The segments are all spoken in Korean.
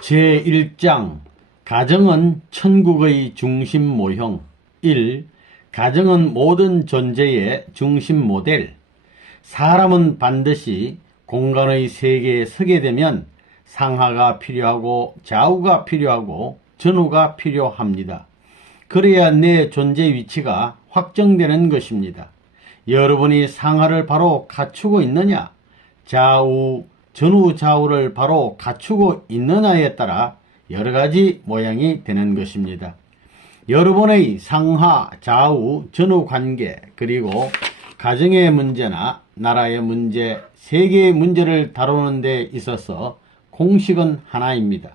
제1장 가정은 천국의 중심 모형 1. 가정은 모든 존재의 중심 모델. 사람은 반드시 공간의 세계에 서게 되면 상하가 필요하고 좌우가 필요하고 전후가 필요합니다. 그래야 내 존재 위치가 확정되는 것입니다. 여러분이 상하를 바로 갖추고 있느냐, 좌우, 전후 좌우를 바로 갖추고 있느냐에 따라 여러가지 모양이 되는 것입니다. 여러분의 상하, 좌우, 전후 관계, 그리고 가정의 문제나 나라의 문제, 세계의 문제를 다루는 데 있어서 공식은 하나입니다.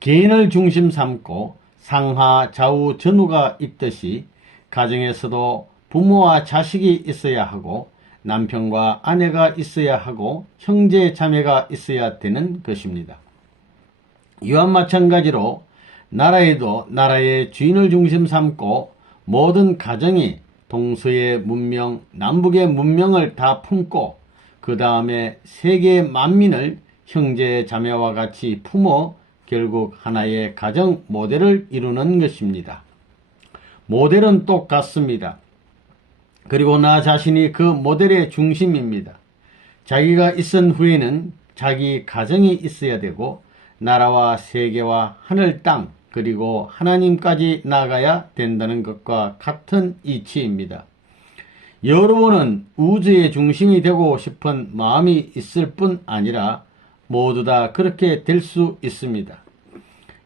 개인을 중심 삼고 상하, 좌우, 전후가 있듯이 가정에서도 부모와 자식이 있어야 하고 남편과 아내가 있어야 하고 형제 자매가 있어야 되는 것입니다. 이와 마찬가지로 나라에도 나라의 주인을 중심 삼고 모든 가정이 동서의 문명, 남북의 문명을 다 품고 그 다음에 세계 만민을 형제 자매와 같이 품어 결국 하나의 가정 모델을 이루는 것입니다. 모델은 똑같습니다. 그리고 나 자신이 그 모델의 중심입니다. 자기가 있은 후에는 자기 가정이 있어야 되고 나라와 세계와 하늘 땅 그리고 하나님까지 나가야 된다는 것과 같은 이치입니다. 여러분은 우주의 중심이 되고 싶은 마음이 있을 뿐 아니라 모두 다 그렇게 될 수 있습니다.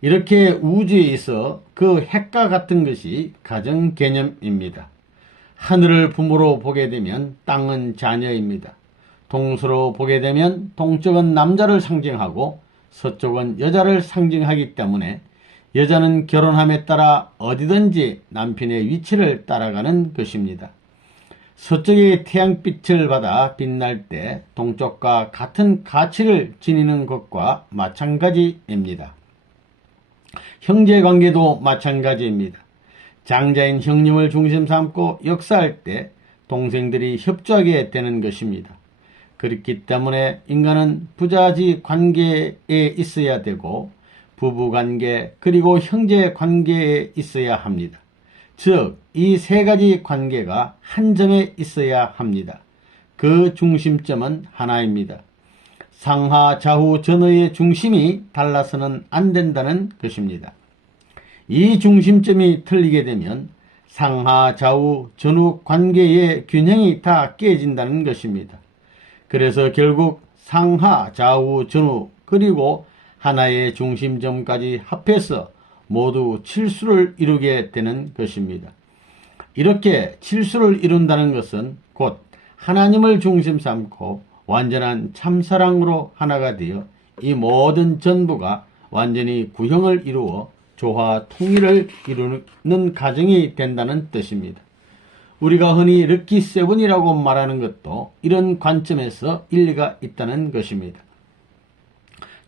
이렇게 우주에 있어 그 핵과 같은 것이 가정 개념입니다. 하늘을 부모로 보게 되면 땅은 자녀입니다. 동서로 보게 되면 동쪽은 남자를 상징하고 서쪽은 여자를 상징하기 때문에 여자는 결혼함에 따라 어디든지 남편의 위치를 따라가는 것입니다. 서쪽의 태양빛을 받아 빛날 때 동쪽과 같은 가치를 지니는 것과 마찬가지입니다. 형제관계도 마찬가지입니다. 장자인 형님을 중심 삼고 역사할 때 동생들이 협조하게 되는 것입니다. 그렇기 때문에 인간은 부자지 관계에 있어야 되고 부부관계 그리고 형제관계에 있어야 합니다. 즉, 이 세 가지 관계가 한 점에 있어야 합니다. 그 중심점은 하나입니다. 상하, 좌우, 전후의 중심이 달라서는 안 된다는 것입니다. 이 중심점이 틀리게 되면 상하, 좌우, 전후 관계의 균형이 다 깨진다는 것입니다. 그래서 결국 상하, 좌우, 전후 그리고 하나의 중심점까지 합해서 모두 칠수를 이루게 되는 것입니다. 이렇게 칠수를 이룬다는 것은 곧 하나님을 중심 삼고 완전한 참사랑으로 하나가 되어 이 모든 전부가 완전히 구형을 이루어 조화 통일을 이루는 가정이 된다는 뜻입니다. 우리가 흔히 럭키 세븐이라고 말하는 것도 이런 관점에서 일리가 있다는 것입니다.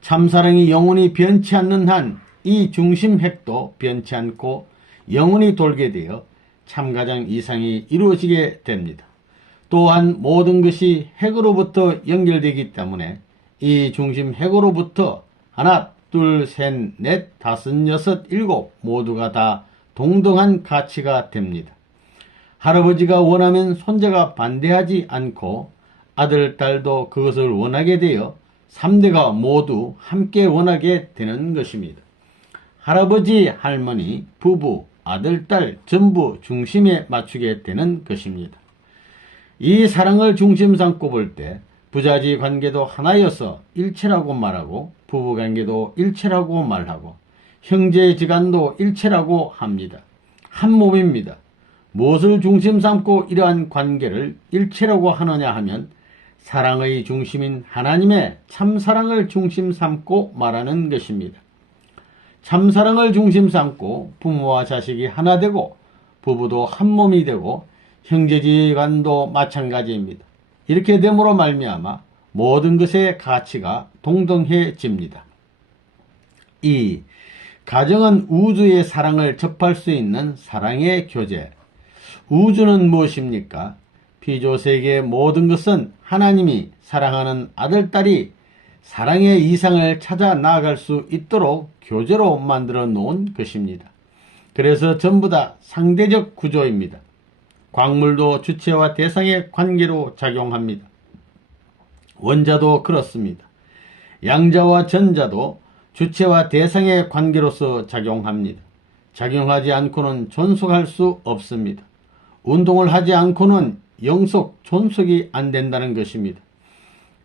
참사랑이 영원히 변치 않는 한 이 중심 핵도 변치 않고 영원히 돌게 되어 참가장 이상이 이루어지게 됩니다. 또한 모든 것이 핵으로부터 연결되기 때문에 이 중심 핵으로부터 하나, 둘, 셋, 넷, 다섯, 여섯, 일곱 모두가 다 동등한 가치가 됩니다. 할아버지가 원하면 손자가 반대하지 않고 아들, 딸도 그것을 원하게 되어 3대가 모두 함께 원하게 되는 것입니다. 할아버지, 할머니, 부부, 아들, 딸 전부 중심에 맞추게 되는 것입니다. 이 사랑을 중심 삼고 볼 때 부자지 관계도 하나여서 일체라고 말하고 부부관계도 일체라고 말하고 형제지간도 일체라고 합니다. 한 몸입니다. 무엇을 중심 삼고 이러한 관계를 일체라고 하느냐 하면 사랑의 중심인 하나님의 참사랑을 중심 삼고 말하는 것입니다. 참사랑을 중심 삼고 부모와 자식이 하나 되고 부부도 한 몸이 되고 형제지간도 마찬가지입니다. 이렇게 됨으로 말미암아 모든 것의 가치가 동등해집니다. 2. 가정은 우주의 사랑을 접할 수 있는 사랑의 교제. 우주는 무엇입니까? 피조세계의 모든 것은 하나님이 사랑하는 아들, 딸이 사랑의 이상을 찾아 나아갈 수 있도록 교제로 만들어 놓은 것입니다. 그래서 전부 다 상대적 구조입니다. 광물도 주체와 대상의 관계로 작용합니다. 원자도 그렇습니다. 양자와 전자도 주체와 대상의 관계로서 작용합니다. 작용하지 않고는 존속할 수 없습니다. 운동을 하지 않고는 영속, 존속이 안 된다는 것입니다.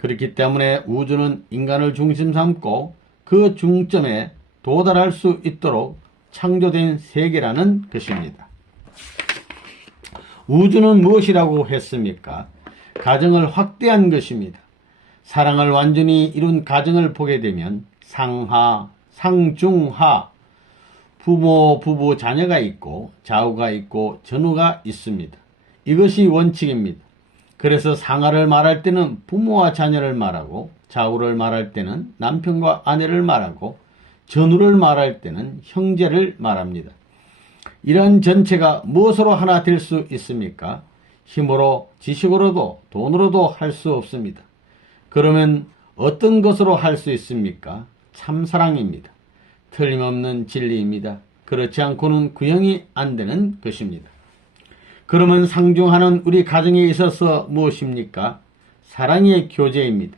그렇기 때문에 우주는 인간을 중심 삼고 그 중점에 도달할 수 있도록 창조된 세계라는 것입니다. 우주는 무엇이라고 했습니까? 가정을 확대한 것입니다. 사랑을 완전히 이룬 가정을 보게 되면 상하, 상중하, 부모, 부부, 자녀가 있고 좌우가 있고 전우가 있습니다. 이것이 원칙입니다. 그래서 상하를 말할 때는 부모와 자녀를 말하고 좌우를 말할 때는 남편과 아내를 말하고 전우를 말할 때는 형제를 말합니다. 이런 전체가 무엇으로 하나 될 수 있습니까? 힘으로, 지식으로도, 돈으로도 할 수 없습니다. 그러면 어떤 것으로 할 수 있습니까? 참사랑입니다. 틀림없는 진리입니다. 그렇지 않고는 구형이 안 되는 것입니다. 그러면 상중하는 우리 가정에 있어서 무엇입니까? 사랑의 교제입니다.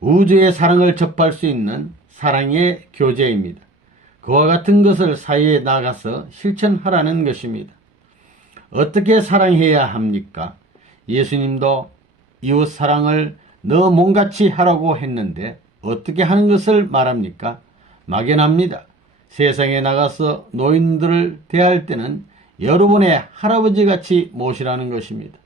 우주의 사랑을 접할 수 있는 사랑의 교제입니다. 그와 같은 것을 사회에 나가서 실천하라는 것입니다. 어떻게 사랑해야 합니까? 예수님도 이웃 사랑을 너 몸같이 하라고 했는데 어떻게 하는 것을 말합니까? 막연합니다. 세상에 나가서 노인들을 대할 때는 여러분의 할아버지같이 모시라는 것입니다.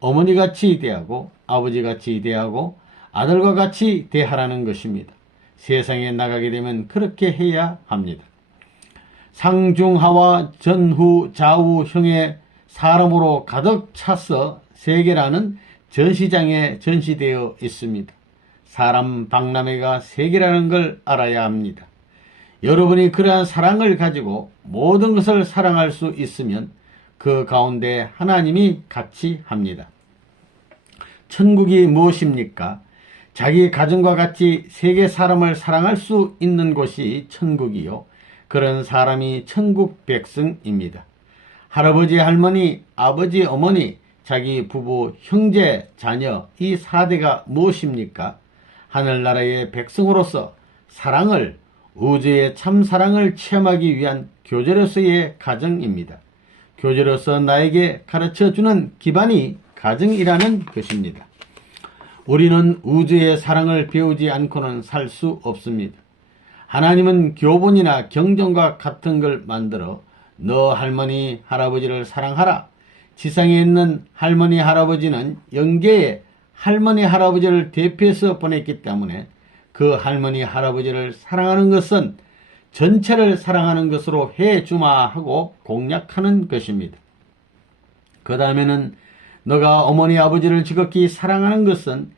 어머니같이 대하고 아버지같이 대하고 아들과 같이 대하라는 것입니다. 세상에 나가게 되면 그렇게 해야 합니다. 상중하와 전후 좌우 형의 사람으로 가득 차서 세계라는 전시장에 전시되어 있습니다. 사람 박람회가 세계라는 걸 알아야 합니다. 여러분이 그러한 사랑을 가지고 모든 것을 사랑할 수 있으면 그 가운데 하나님이 같이 합니다. 천국이 무엇입니까? 자기 가정과 같이 세계 사람을 사랑할 수 있는 곳이 천국이요. 그런 사람이 천국 백성입니다. 할아버지, 할머니, 아버지, 어머니, 자기 부부, 형제, 자녀 이 4대가 무엇입니까? 하늘나라의 백성으로서 사랑을, 우주의 참사랑을 체험하기 위한 교제로서의 가정입니다. 교제로서 나에게 가르쳐주는 기반이 가정이라는 것입니다. 우리는 우주의 사랑을 배우지 않고는 살 수 없습니다. 하나님은 교본이나 경전과 같은 걸 만들어 너 할머니 할아버지를 사랑하라. 지상에 있는 할머니 할아버지는 영계에 할머니 할아버지를 대표해서 보냈기 때문에 그 할머니 할아버지를 사랑하는 것은 전체를 사랑하는 것으로 해주마 하고 공약하는 것입니다. 그 다음에는 너가 어머니 아버지를 지극히 사랑하는 것은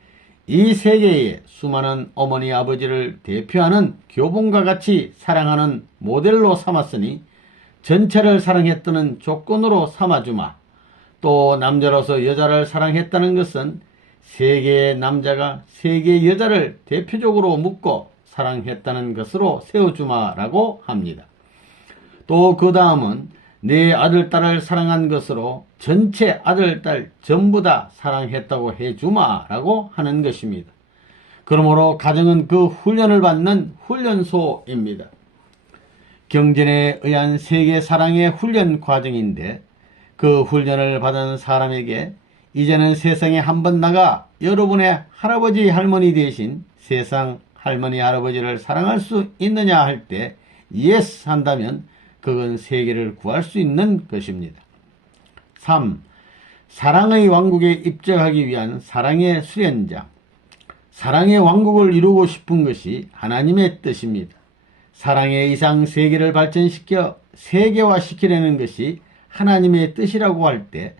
이 세계의 수많은 어머니 아버지를 대표하는 교본과 같이 사랑하는 모델로 삼았으니 전체를 사랑했다는 조건으로 삼아주마. 또 남자로서 여자를 사랑했다는 것은 세계의 남자가 세계의 여자를 대표적으로 묶고 사랑했다는 것으로 세워주마라고 합니다. 또 그 다음은 내 아들, 딸을 사랑한 것으로 전체 아들, 딸 전부 다 사랑했다고 해주마라고 하는 것입니다. 그러므로 가정은 그 훈련을 받는 훈련소입니다. 경전에 의한 세계 사랑의 훈련 과정인데 그 훈련을 받은 사람에게 이제는 세상에 한번 나가 여러분의 할아버지 할머니 대신 세상 할머니 할아버지를 사랑할 수 있느냐 할 때 예스 한다면 그건 세계를 구할 수 있는 것입니다. 3. 사랑의 왕국에 입적하기 위한 사랑의 수련장. 사랑의 왕국을 이루고 싶은 것이 하나님의 뜻입니다. 사랑의 이상 세계를 발전시켜 세계화시키려는 것이 하나님의 뜻이라고 할 때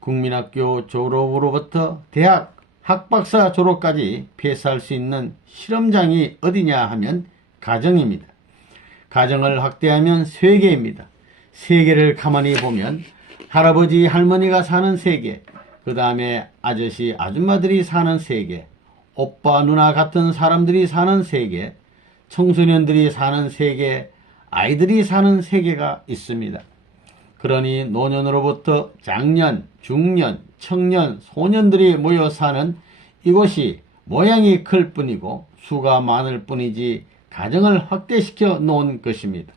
국민학교 졸업으로부터 대학 학박사 졸업까지 패스할 수 있는 실험장이 어디냐 하면 가정입니다. 가정을 확대하면 세계입니다. 세계를 가만히 보면 할아버지 할머니가 사는 세계, 그 다음에 아저씨 아줌마들이 사는 세계, 오빠 누나 같은 사람들이 사는 세계, 청소년들이 사는 세계, 아이들이 사는 세계가 있습니다. 그러니 노년으로부터 장년, 중년, 청년, 소년들이 모여 사는 이곳이 모양이 클 뿐이고 수가 많을 뿐이지 가정을 확대시켜 놓은 것입니다.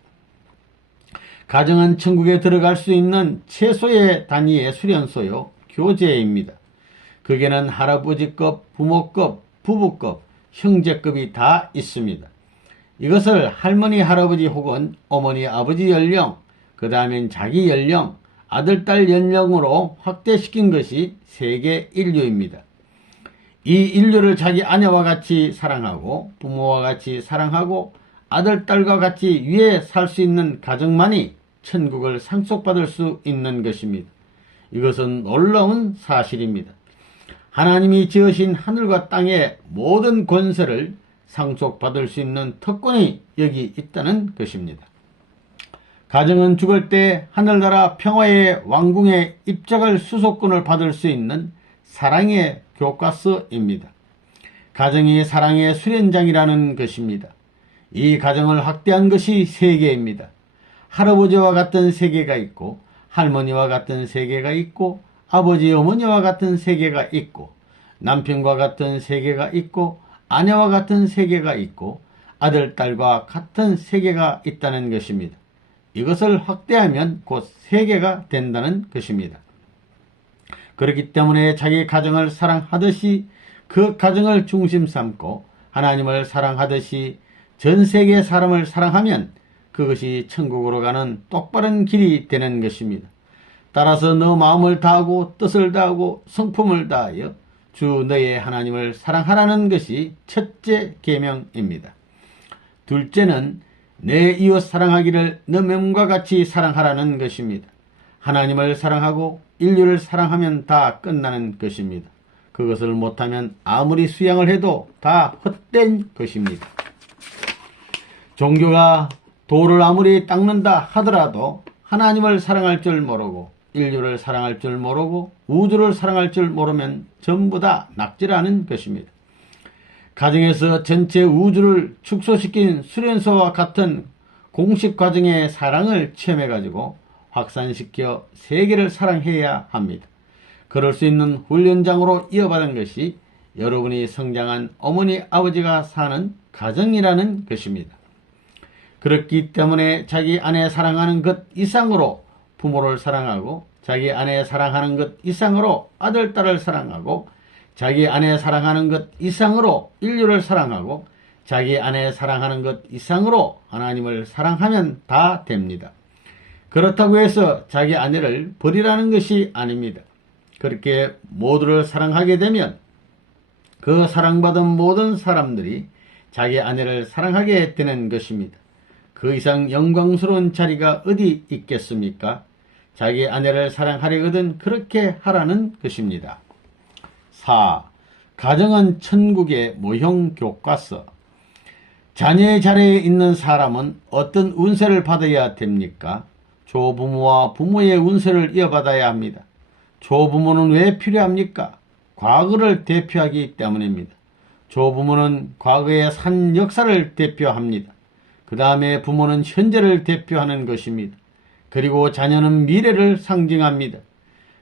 가정은 천국에 들어갈 수 있는 최소의 단위의 수련소요, 교제입니다. 거기에는 할아버지급, 부모급, 부부급, 형제급이 다 있습니다. 이것을 할머니, 할아버지 혹은 어머니, 아버지 연령, 그 다음엔 자기 연령, 아들, 딸 연령으로 확대시킨 것이 세계 인류입니다. 이 인류를 자기 아내와 같이 사랑하고 부모와 같이 사랑하고 아들, 딸과 같이 위에 살 수 있는 가정만이 천국을 상속받을 수 있는 것입니다. 이것은 놀라운 사실입니다. 하나님이 지으신 하늘과 땅의 모든 권세를 상속받을 수 있는 특권이 여기 있다는 것입니다. 가정은 죽을 때 하늘나라 평화의 왕궁에 입적할 수속권을 받을 수 있는 사랑의 교과서입니다. 가정이 사랑의 수련장이라는 것입니다. 이 가정을 확대한 것이 세계입니다. 할아버지와 같은 세계가 있고 할머니와 같은 세계가 있고 아버지 어머니와 같은 세계가 있고 남편과 같은 세계가 있고 아내와 같은 세계가 있고 아들, 딸과 같은 세계가 있다는 것입니다. 이것을 확대하면 곧 세계가 된다는 것입니다. 그렇기 때문에 자기 가정을 사랑하듯이 그 가정을 중심 삼고 하나님을 사랑하듯이 전 세계 사람을 사랑하면 그것이 천국으로 가는 똑바른 길이 되는 것입니다. 따라서 너 마음을 다하고 뜻을 다하고 성품을 다하여 주 너의 하나님을 사랑하라는 것이 첫째 계명입니다. 둘째는 내 이웃 사랑하기를 너 몸과 같이 사랑하라는 것입니다. 하나님을 사랑하고 인류를 사랑하면 다 끝나는 것입니다. 그것을 못하면 아무리 수양을 해도 다 헛된 것입니다. 종교가 돌을 아무리 닦는다 하더라도 하나님을 사랑할 줄 모르고 인류를 사랑할 줄 모르고 우주를 사랑할 줄 모르면 전부 다 낙제라는 것입니다. 가정에서 전체 우주를 축소시킨 수련소와 같은 공식 과정의 사랑을 체험해가지고 확산시켜 세계를 사랑해야 합니다. 그럴 수 있는 훈련장으로 이어받은 것이 여러분이 성장한 어머니, 아버지가 사는 가정이라는 것입니다. 그렇기 때문에 자기 아내 사랑하는 것 이상으로 부모를 사랑하고 자기 아내 사랑하는 것 이상으로 아들, 딸을 사랑하고 자기 아내 사랑하는 것 이상으로 인류를 사랑하고 자기 아내 사랑하는 것 이상으로 하나님을 사랑하면 다 됩니다. 그렇다고 해서 자기 아내를 버리라는 것이 아닙니다. 그렇게 모두를 사랑하게 되면 그 사랑받은 모든 사람들이 자기 아내를 사랑하게 되는 것입니다. 그 이상 영광스러운 자리가 어디 있겠습니까? 자기 아내를 사랑하려거든 그렇게 하라는 것입니다. 4. 가정은 천국의 모형 교과서. 자녀의 자리에 있는 사람은 어떤 운세를 받아야 됩니까? 조부모와 부모의 운세를 이어받아야 합니다. 조부모는 왜 필요합니까? 과거를 대표하기 때문입니다. 조부모는 과거의 산 역사를 대표합니다. 그 다음에 부모는 현재를 대표하는 것입니다. 그리고 자녀는 미래를 상징합니다.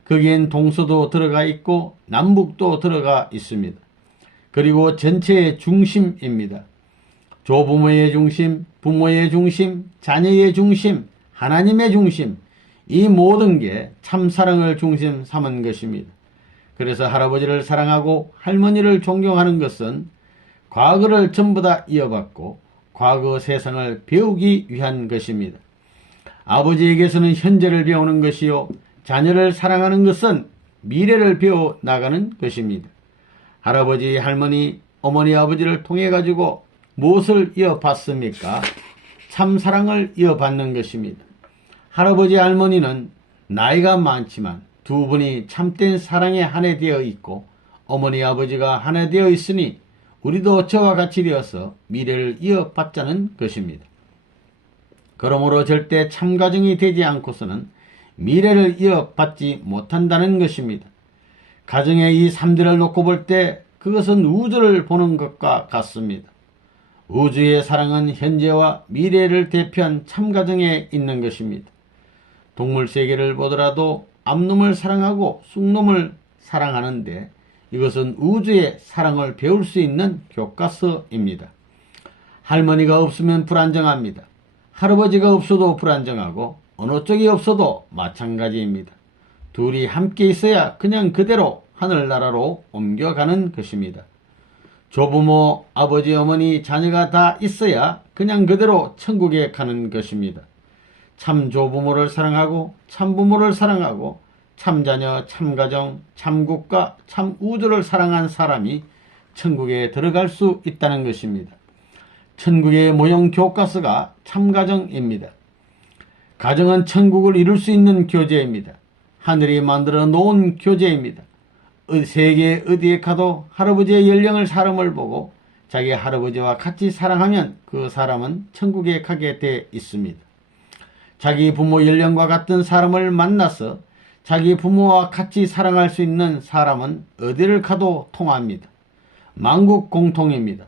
거기엔 동서도 들어가 있고 남북도 들어가 있습니다. 그리고 전체의 중심입니다. 조부모의 중심, 부모의 중심, 자녀의 중심, 하나님의 중심, 이 모든 게 참사랑을 중심 삼은 것입니다. 그래서 할아버지를 사랑하고 할머니를 존경하는 것은 과거를 전부 다 이어받고 과거 세상을 배우기 위한 것입니다. 아버지에게서는 현재를 배우는 것이요 자녀를 사랑하는 것은 미래를 배워 나가는 것입니다. 할아버지, 할머니, 어머니, 아버지를 통해 가지고 무엇을 이어받습니까? 참사랑을 이어받는 것입니다. 할아버지, 할머니는 나이가 많지만 두 분이 참된 사랑에 한해되어 있고 어머니, 아버지가 한해되어 있으니 우리도 저와 같이 되어서 미래를 이어받자는 것입니다. 그러므로 절대 참가정이 되지 않고서는 미래를 이어받지 못한다는 것입니다. 가정의 이 3대를 놓고 볼 때 그것은 우주를 보는 것과 같습니다. 우주의 사랑은 현재와 미래를 대표한 참가정에 있는 것입니다. 동물 세계를 보더라도 암놈을 사랑하고 쑥놈을 사랑하는데 이것은 우주의 사랑을 배울 수 있는 교과서입니다. 할머니가 없으면 불안정합니다. 할아버지가 없어도 불안정하고 어느 쪽이 없어도 마찬가지입니다. 둘이 함께 있어야 그냥 그대로 하늘나라로 옮겨가는 것입니다. 조부모, 아버지, 어머니, 자녀가 다 있어야 그냥 그대로 천국에 가는 것입니다. 참 조부모를 사랑하고 참 부모를 사랑하고 참 자녀, 참 가정, 참 국가, 참 우주를 사랑한 사람이 천국에 들어갈 수 있다는 것입니다. 천국의 모형 교과서가 참 가정입니다. 가정은 천국을 이룰 수 있는 교재입니다. 하늘이 만들어 놓은 교재입니다. 세계 어디에 가도 할아버지의 연령을 사람을 보고 자기 할아버지와 같이 사랑하면 그 사람은 천국에 가게 돼 있습니다. 자기 부모 연령과 같은 사람을 만나서 자기 부모와 같이 사랑할 수 있는 사람은 어디를 가도 통합니다. 만국 공통입니다.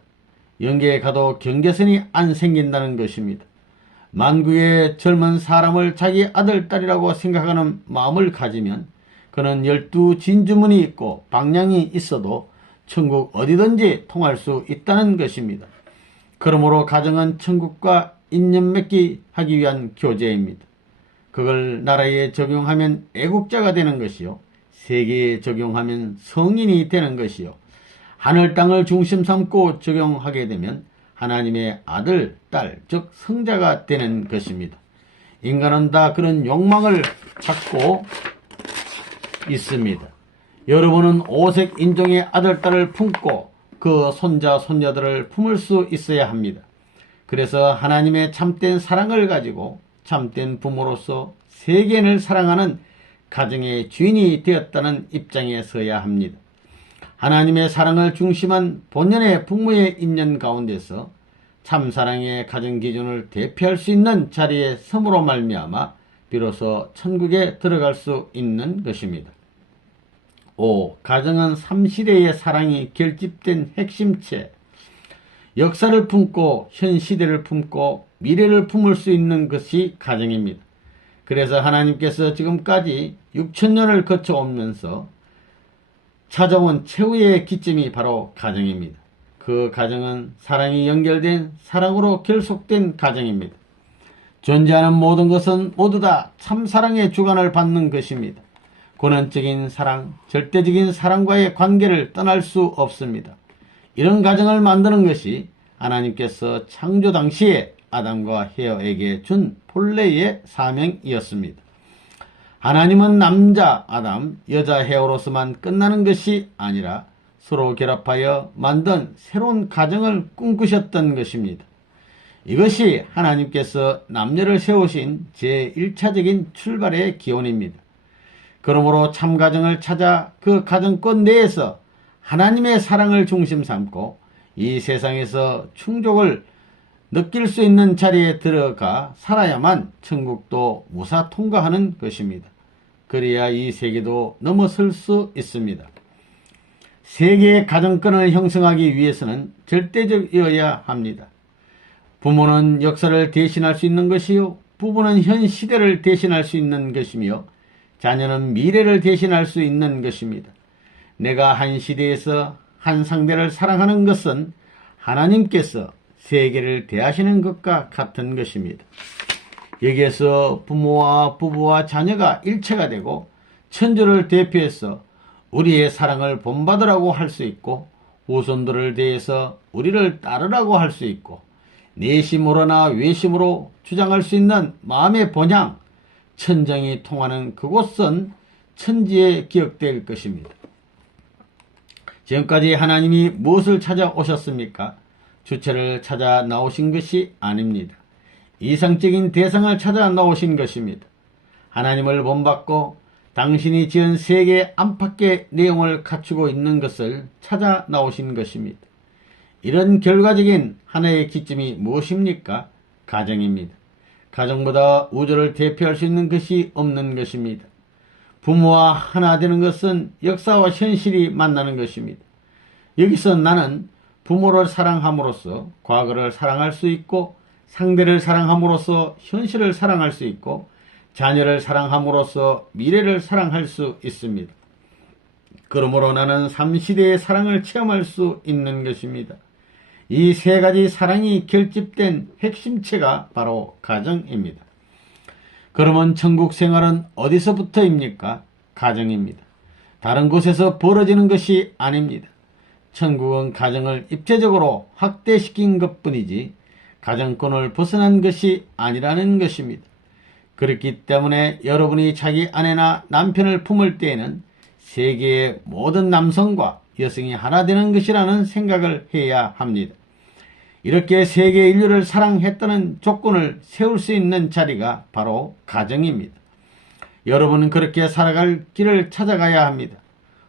영계에 가도 경계선이 안 생긴다는 것입니다. 만국의 젊은 사람을 자기 아들, 딸이라고 생각하는 마음을 가지면 그는 12진주문이 있고 방향이 있어도 천국 어디든지 통할 수 있다는 것입니다. 그러므로 가정은 천국과 인연 맺기 하기 위한 교재입니다. 그걸 나라에 적용하면 애국자가 되는 것이요, 세계에 적용하면 성인이 되는 것이요, 하늘 땅을 중심 삼고 적용하게 되면 하나님의 아들, 딸, 즉 성자가 되는 것입니다. 인간은 다 그런 욕망을 갖고 있습니다. 여러분은 오색 인종의 아들, 딸을 품고 그 손자, 손녀들을 품을 수 있어야 합니다. 그래서 하나님의 참된 사랑을 가지고 참된 부모로서 세계인을 사랑하는 가정의 주인이 되었다는 입장에 서야 합니다. 하나님의 사랑을 중심한 본연의 부모의 인연 가운데서 참사랑의 가정기준을 대표할 수 있는 자리에 섬으로 말미암아 비로소 천국에 들어갈 수 있는 것입니다. 5. 가정은 3시대의 사랑이 결집된 핵심체, 역사를 품고 현 시대를 품고 미래를 품을 수 있는 것이 가정입니다. 그래서 하나님께서 지금까지 6천년을 거쳐오면서 찾아온 최후의 기점이 바로 가정입니다. 그 가정은 사랑이 연결된 사랑으로 결속된 가정입니다. 존재하는 모든 것은 모두 다 참사랑의 주관을 받는 것입니다. 권원적인 사랑, 절대적인 사랑과의 관계를 떠날 수 없습니다. 이런 가정을 만드는 것이 하나님께서 창조 당시에 아담과 헤어에게 준 본래의 사명이었습니다. 하나님은 남자 아담, 여자 헤어로서만 끝나는 것이 아니라 서로 결합하여 만든 새로운 가정을 꿈꾸셨던 것입니다. 이것이 하나님께서 남녀를 세우신 제1차적인 출발의 기원입니다. 그러므로 참가정을 찾아 그 가정권 내에서 하나님의 사랑을 중심 삼고 이 세상에서 충족을 느낄 수 있는 자리에 들어가 살아야만 천국도 무사 통과하는 것입니다. 그래야 이 세계도 넘어설 수 있습니다. 세계의 가정권을 형성하기 위해서는 절대적이어야 합니다. 부모는 역사를 대신할 수 있는 것이요, 부부는 현 시대를 대신할 수 있는 것이며 자녀는 미래를 대신할 수 있는 것입니다. 내가 한 시대에서 한 상대를 사랑하는 것은 하나님께서 세계를 대하시는 것과 같은 것입니다. 여기에서 부모와 부부와 자녀가 일체가 되고 천주를 대표해서 우리의 사랑을 본받으라고 할 수 있고 후손들을 대해서 우리를 따르라고 할 수 있고 내심으로나 외심으로 주장할 수 있는 마음의 본향, 천정이 통하는 그곳은 천지에 기억될 것입니다. 지금까지 하나님이 무엇을 찾아오셨습니까? 주체를 찾아 나오신 것이 아닙니다. 이상적인 대상을 찾아 나오신 것입니다. 하나님을 본받고 당신이 지은 세계의 안팎의 내용을 갖추고 있는 것을 찾아 나오신 것입니다. 이런 결과적인 하나의 기점이 무엇입니까? 가정입니다. 가정보다 우주를 대표할 수 있는 것이 없는 것입니다. 부모와 하나 되는 것은 역사와 현실이 만나는 것입니다. 여기서 나는 부모를 사랑함으로써 과거를 사랑할 수 있고, 상대를 사랑함으로써 현실을 사랑할 수 있고, 자녀를 사랑함으로써 미래를 사랑할 수 있습니다. 그러므로 나는 삼시대의 사랑을 체험할 수 있는 것입니다. 이 세 가지 사랑이 결집된 핵심체가 바로 가정입니다. 그러면 천국 생활은 어디서부터입니까? 가정입니다. 다른 곳에서 벌어지는 것이 아닙니다. 천국은 가정을 입체적으로 확대시킨 것뿐이지 가정권을 벗어난 것이 아니라는 것입니다. 그렇기 때문에 여러분이 자기 아내나 남편을 품을 때에는 세계의 모든 남성과 여성이 하나 되는 것이라는 생각을 해야 합니다. 이렇게 세계 인류를 사랑했다는 조건을 세울 수 있는 자리가 바로 가정입니다. 여러분은 그렇게 살아갈 길을 찾아가야 합니다.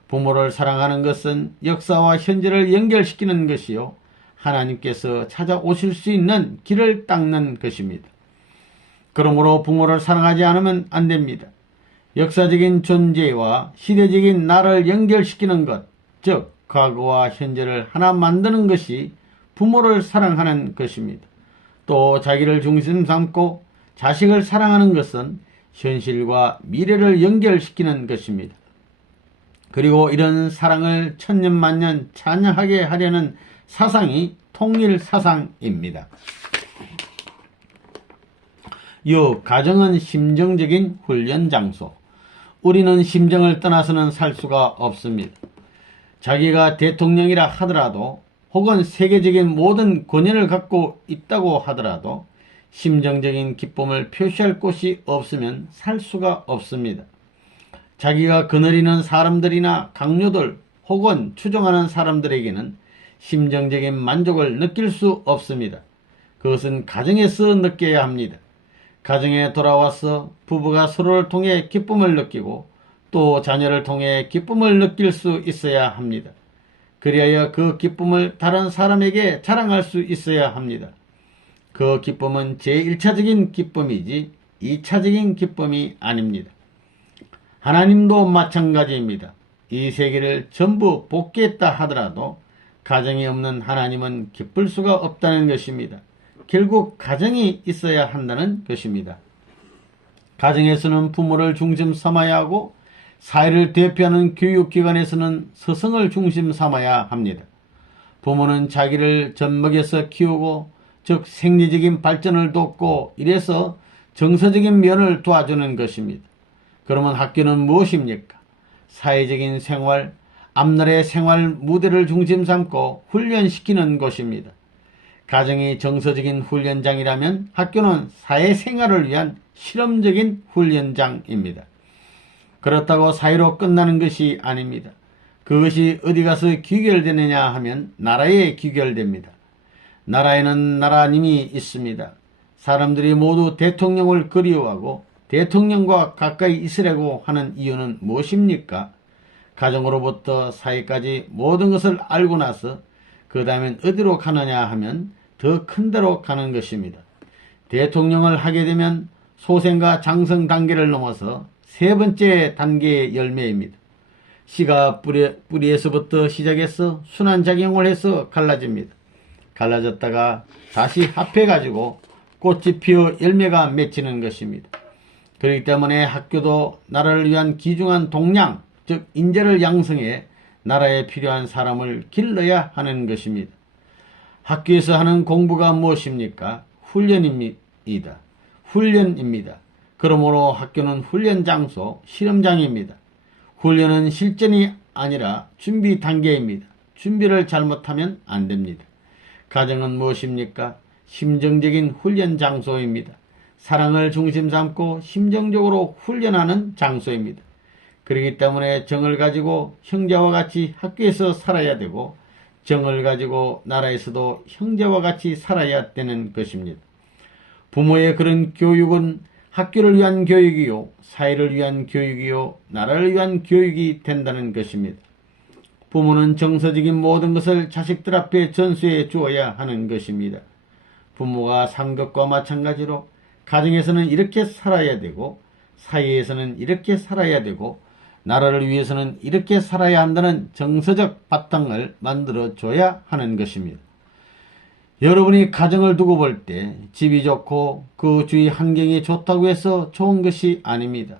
부모를 사랑하는 것은 역사와 현재를 연결시키는 것이요, 하나님께서 찾아오실 수 있는 길을 닦는 것입니다. 그러므로 부모를 사랑하지 않으면 안 됩니다. 역사적인 존재와 시대적인 나를 연결시키는 것, 즉 과거와 현재를 하나 만드는 것이 부모를 사랑하는 것입니다. 또 자기를 중심 삼고 자식을 사랑하는 것은 현실과 미래를 연결시키는 것입니다. 그리고 이런 사랑을 천년만년 찬양하게 하려는 사상이 통일 사상입니다. 가정은 심정적인 훈련 장소. 우리는 심정을 떠나서는 살 수가 없습니다. 자기가 대통령이라 하더라도, 혹은 세계적인 모든 권위를 갖고 있다고 하더라도 심정적인 기쁨을 표시할 곳이 없으면 살 수가 없습니다. 자기가 거느리는 사람들이나 강요들 혹은 추종하는 사람들에게는 심정적인 만족을 느낄 수 없습니다. 그것은 가정에서 느껴야 합니다. 가정에 돌아와서 부부가 서로를 통해 기쁨을 느끼고 또 자녀를 통해 기쁨을 느낄 수 있어야 합니다. 그리하여 그 기쁨을 다른 사람에게 자랑할 수 있어야 합니다. 그 기쁨은 제1차적인 기쁨이지 2차적인 기쁨이 아닙니다. 하나님도 마찬가지입니다. 이 세계를 전부 복귀했다 하더라도 가정이 없는 하나님은 기쁠 수가 없다는 것입니다. 결국 가정이 있어야 한다는 것입니다. 가정에서는 부모를 중심 삼아야 하고, 사회를 대표하는 교육기관에서는 스승을 중심 삼아야 합니다. 부모는 자기를 젖먹여서 키우고, 즉 생리적인 발전을 돕고 이래서 정서적인 면을 도와주는 것입니다. 그러면 학교는 무엇입니까? 사회적인 생활, 앞날의 생활 무대를 중심 삼고 훈련시키는 곳입니다. 가정이 정서적인 훈련장이라면 학교는 사회생활을 위한 실험적인 훈련장입니다. 그렇다고 사회로 끝나는 것이 아닙니다. 그것이 어디 가서 귀결되느냐 하면 나라에 귀결됩니다. 나라에는 나라님이 있습니다. 사람들이 모두 대통령을 그리워하고 대통령과 가까이 있으려고 하는 이유는 무엇입니까? 가정으로부터 사회까지 모든 것을 알고 나서 그 다음엔 어디로 가느냐 하면 더 큰 데로 가는 것입니다. 대통령을 하게 되면 소생과 장성 단계를 넘어서 세 번째 단계의 열매입니다. 씨가 뿌리에서부터 시작해서 순환작용을 해서 갈라집니다. 갈라졌다가 다시 합해가지고 꽃이 피어 열매가 맺히는 것입니다. 그렇기 때문에 학교도 나라를 위한 귀중한 동량, 즉 인재를 양성해 나라에 필요한 사람을 길러야 하는 것입니다. 학교에서 하는 공부가 무엇입니까? 훈련입니다. 훈련입니다. 그러므로 학교는 훈련 장소, 실험장입니다. 훈련은 실전이 아니라 준비 단계입니다. 준비를 잘못하면 안 됩니다. 가정은 무엇입니까? 심정적인 훈련 장소입니다. 사랑을 중심 삼고 심정적으로 훈련하는 장소입니다. 그렇기 때문에 정을 가지고 형제와 같이 학교에서 살아야 되고, 정을 가지고 나라에서도 형제와 같이 살아야 되는 것입니다. 부모의 그런 교육은 학교를 위한 교육이요, 사회를 위한 교육이요, 나라를 위한 교육이 된다는 것입니다. 부모는 정서적인 모든 것을 자식들 앞에 전수해 주어야 하는 것입니다. 부모가 산 것과 마찬가지로 가정에서는 이렇게 살아야 되고, 사회에서는 이렇게 살아야 되고, 나라를 위해서는 이렇게 살아야 한다는 정서적 바탕을 만들어줘야 하는 것입니다. 여러분이 가정을 두고 볼 때 집이 좋고 그 주위 환경이 좋다고 해서 좋은 것이 아닙니다.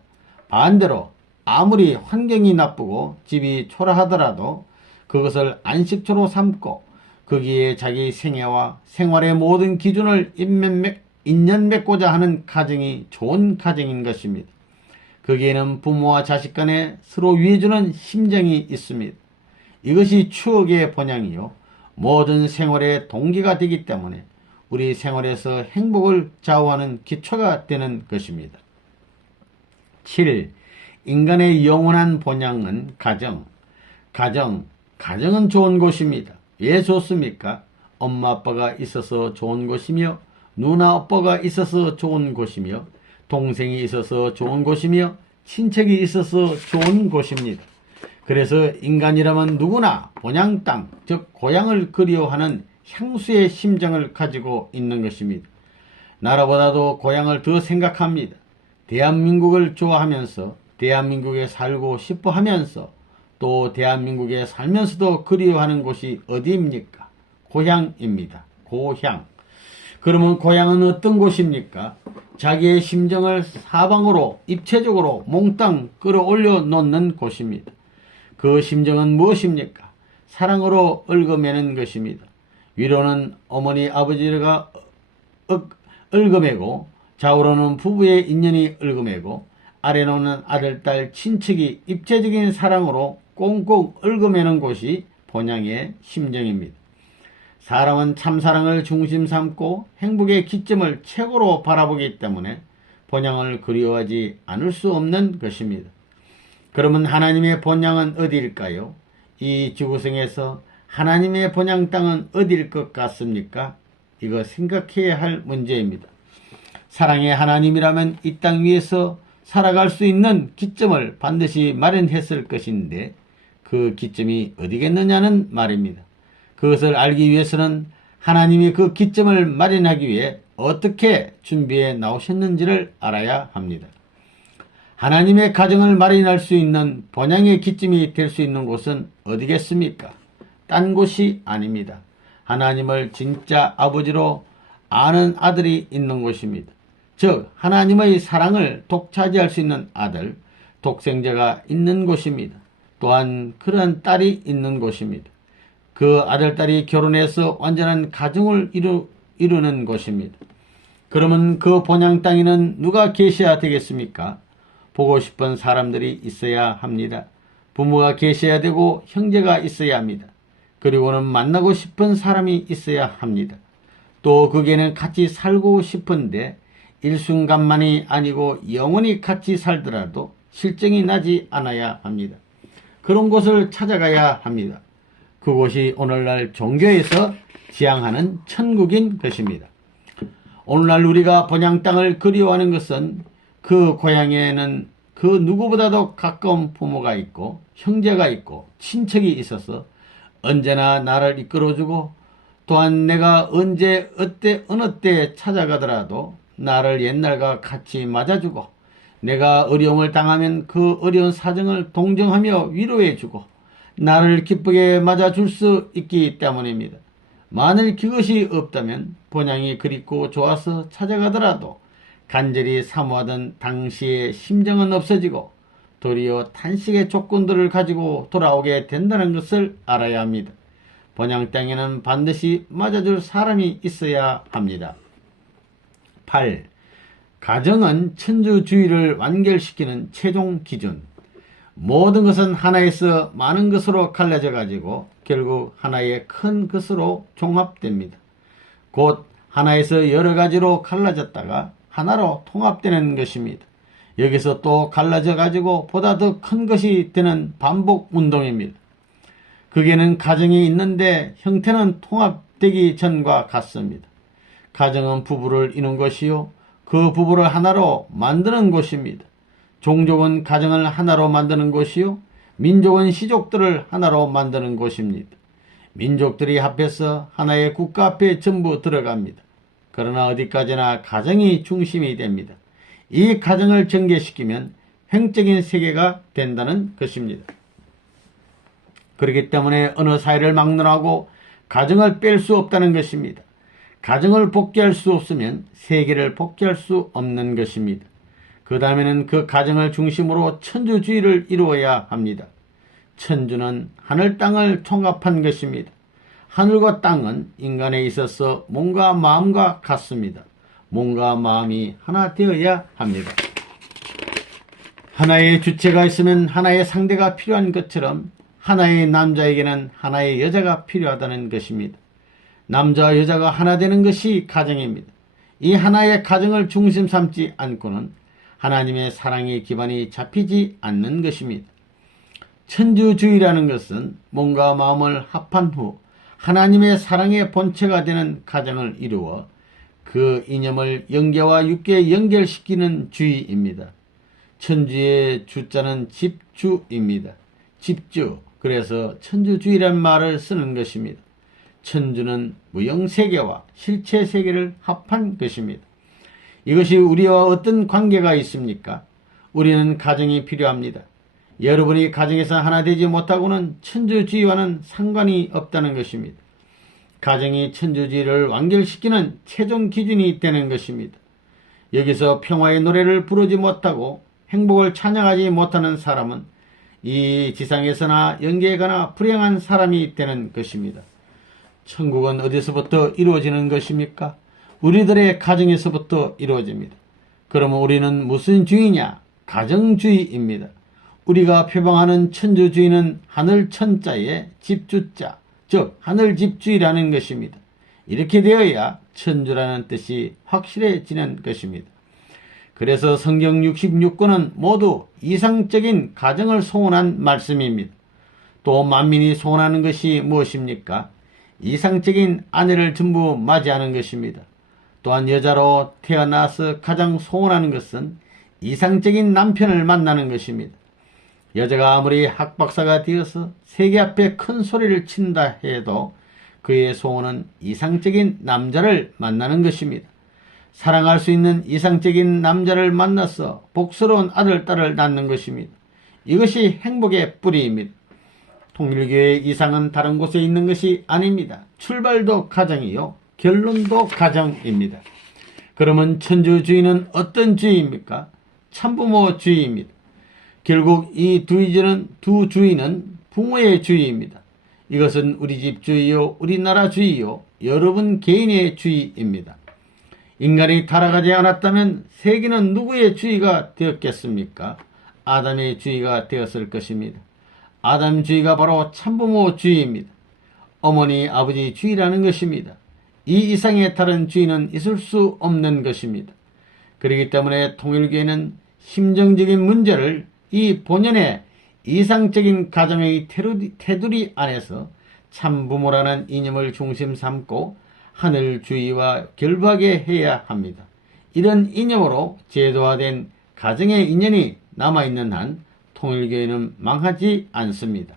반대로 아무리 환경이 나쁘고 집이 초라하더라도 그것을 안식처로 삼고 거기에 자기 생애와 생활의 모든 기준을 인연맺고자 하는 가정이 좋은 가정인 것입니다. 거기에는 부모와 자식 간에 서로 위해주는 심정이 있습니다. 이것이 추억의 본향이요 모든 생활의 동기가 되기 때문에 우리 생활에서 행복을 좌우하는 기초가 되는 것입니다. 7. 인간의 영원한 본향은 가정. 가정은 좋은 곳입니다. 왜 좋습니까? 엄마 아빠가 있어서 좋은 곳이며 누나 오빠가 있어서 좋은 곳이며 동생이 있어서 좋은 곳이며 친척이 있어서 좋은 곳입니다. 그래서 인간이라면 누구나 본향 땅, 즉 고향을 그리워하는 향수의 심정을 가지고 있는 것입니다. 나라보다도 고향을 더 생각합니다. 대한민국을 좋아하면서 대한민국에 살고 싶어 하면서 또 대한민국에 살면서도 그리워하는 곳이 어디입니까? 고향입니다. 고향. 그러면 고향은 어떤 곳입니까? 자기의 심정을 사방으로 입체적으로 몽땅 끌어올려 놓는 곳입니다. 그 심정은 무엇입니까? 사랑으로 얽어매는 것입니다. 위로는 어머니 아버지가 얽어매고 좌우로는 부부의 인연이 얽어매고 아래로는 아들 딸 친척이 입체적인 사랑으로 꽁꽁 얽어매는 곳이 본향의 심정입니다. 사람은 참사랑을 중심 삼고 행복의 기점을 최고로 바라보기 때문에 본향을 그리워하지 않을 수 없는 것입니다. 그러면 하나님의 본향은 어디일까요? 이 지구상에서 하나님의 본향 땅은 어디일 것 같습니까? 이거 생각해야 할 문제입니다. 사랑의 하나님이라면 이 땅 위에서 살아갈 수 있는 기점을 반드시 마련했을 것인데 그 기점이 어디겠느냐는 말입니다. 그것을 알기 위해서는 하나님이 그 기점을 마련하기 위해 어떻게 준비해 나오셨는지를 알아야 합니다. 하나님의 가정을 마련할 수 있는 본향의 기점이 될 수 있는 곳은 어디겠습니까? 딴 곳이 아닙니다. 하나님을 진짜 아버지로 아는 아들이 있는 곳입니다. 즉 하나님의 사랑을 독차지할 수 있는 아들, 독생자가 있는 곳입니다. 또한 그런 딸이 있는 곳입니다. 그 아들, 딸이 결혼해서 완전한 가정을 이루는 곳입니다. 그러면 그 본향 땅에는 누가 계셔야 되겠습니까? 보고 싶은 사람들이 있어야 합니다. 부모가 계셔야 되고 형제가 있어야 합니다. 그리고는 만나고 싶은 사람이 있어야 합니다. 또 거기에는 같이 살고 싶은데 일순간만이 아니고 영원히 같이 살더라도 실정이 나지 않아야 합니다. 그런 곳을 찾아가야 합니다. 그곳이 오늘날 종교에서 지향하는 천국인 것입니다. 오늘날 우리가 본향 땅을 그리워하는 것은 그 고향에는 그 누구보다도 가까운 부모가 있고 형제가 있고 친척이 있어서 언제나 나를 이끌어주고 또한 내가 언제 어느 때 찾아가더라도 나를 옛날과 같이 맞아주고 내가 어려움을 당하면 그 어려운 사정을 동정하며 위로해주고 나를 기쁘게 맞아줄 수 있기 때문입니다. 만일 그것이 없다면 본향이 그립고 좋아서 찾아가더라도 간절히 사모하던 당시의 심정은 없어지고 도리어 탄식의 조건들을 가지고 돌아오게 된다는 것을 알아야 합니다. 본향 땅에는 반드시 맞아줄 사람이 있어야 합니다. 8. 가정은 천주주의를 완결시키는 최종 기준. 모든 것은 하나에서 많은 것으로 갈라져 가지고 결국 하나의 큰 것으로 종합됩니다. 곧 하나에서 여러 가지로 갈라졌다가 하나로 통합되는 것입니다. 여기서 또 갈라져 가지고 보다 더 큰 것이 되는 반복 운동입니다. 그게는 가정이 있는데 형태는 통합되기 전과 같습니다. 가정은 부부를 이룬 것이요 그 부부를 하나로 만드는 곳입니다. 종족은 가정을 하나로 만드는 곳이요 민족은 시족들을 하나로 만드는 곳입니다. 민족들이 합해서 하나의 국가 앞에 전부 들어갑니다. 그러나 어디까지나 가정이 중심이 됩니다. 이 가정을 전개시키면 횡적인 세계가 된다는 것입니다. 그렇기 때문에 어느 사회를 막론하고 가정을 뺄 수 없다는 것입니다. 가정을 복귀할 수 없으면 세계를 복귀할 수 없는 것입니다. 그 다음에는 그 가정을 중심으로 천주주의를 이루어야 합니다. 천주는 하늘 땅을 통합한 것입니다. 하늘과 땅은 인간에 있어서 몸과 마음과 같습니다. 몸과 마음이 하나 되어야 합니다. 하나의 주체가 있으면 하나의 상대가 필요한 것처럼 하나의 남자에게는 하나의 여자가 필요하다는 것입니다. 남자와 여자가 하나 되는 것이 가정입니다. 이 하나의 가정을 중심 삼지 않고는 하나님의 사랑의 기반이 잡히지 않는 것입니다. 천주주의라는 것은 몸과 마음을 합한 후 하나님의 사랑의 본체가 되는 가정을 이루어 그 이념을 영계와 육계에 연결시키는 주의입니다. 천주의 주자는 집주입니다. 집주, 그래서 천주주의란 말을 쓰는 것입니다. 천주는 무형세계와 실체세계를 합한 것입니다. 이것이 우리와 어떤 관계가 있습니까? 우리는 가정이 필요합니다. 여러분이 가정에서 하나 되지 못하고는 천주주의와는 상관이 없다는 것입니다. 가정이 천주주의를 완결시키는 최종 기준이 되는 것입니다. 여기서 평화의 노래를 부르지 못하고 행복을 찬양하지 못하는 사람은 이 지상에서나 영계에 가나 불행한 사람이 되는 것입니다. 천국은 어디서부터 이루어지는 것입니까? 우리들의 가정에서부터 이루어집니다. 그러면 우리는 무슨 주의냐? 가정주의입니다. 우리가 표방하는 천주주의는 하늘 천자에 집주자, 즉 하늘집주의라는 것입니다. 이렇게 되어야 천주라는 뜻이 확실해지는 것입니다. 그래서 성경 66권은 모두 이상적인 가정을 소원한 말씀입니다. 또 만민이 소원하는 것이 무엇입니까? 이상적인 아내를 전부 맞이하는 것입니다. 또한 여자로 태어나서 가장 소원하는 것은 이상적인 남편을 만나는 것입니다. 여자가 아무리 학박사가 되어서 세계 앞에 큰 소리를 친다 해도 그의 소원은 이상적인 남자를 만나는 것입니다. 사랑할 수 있는 이상적인 남자를 만나서 복스러운 아들, 딸을 낳는 것입니다. 이것이 행복의 뿌리입니다. 통일교의 이상은 다른 곳에 있는 것이 아닙니다. 출발도 가정이요, 결론도 가정입니다. 그러면 천주주의는 어떤 주의입니까? 참부모주의입니다. 결국 이 두 주의는 부모의 주의입니다. 이것은 우리 집 주의요, 우리나라 주의요, 여러분 개인의 주의입니다. 인간이 타락하지 않았다면 세계는 누구의 주의가 되었겠습니까? 아담의 주의가 되었을 것입니다. 아담 주의가 바로 참부모 주의입니다. 어머니, 아버지 주의라는 것입니다. 이 이상의 다른 주의는 있을 수 없는 것입니다. 그렇기 때문에 통일교회는 심정적인 문제를 이 본연의 이상적인 가정의 테두리 안에서 참부모라는 이념을 중심 삼고 하늘주의와 결부하게 해야 합니다. 이런 이념으로 제도화된 가정의 인연이 남아있는 한 통일교회는 망하지 않습니다.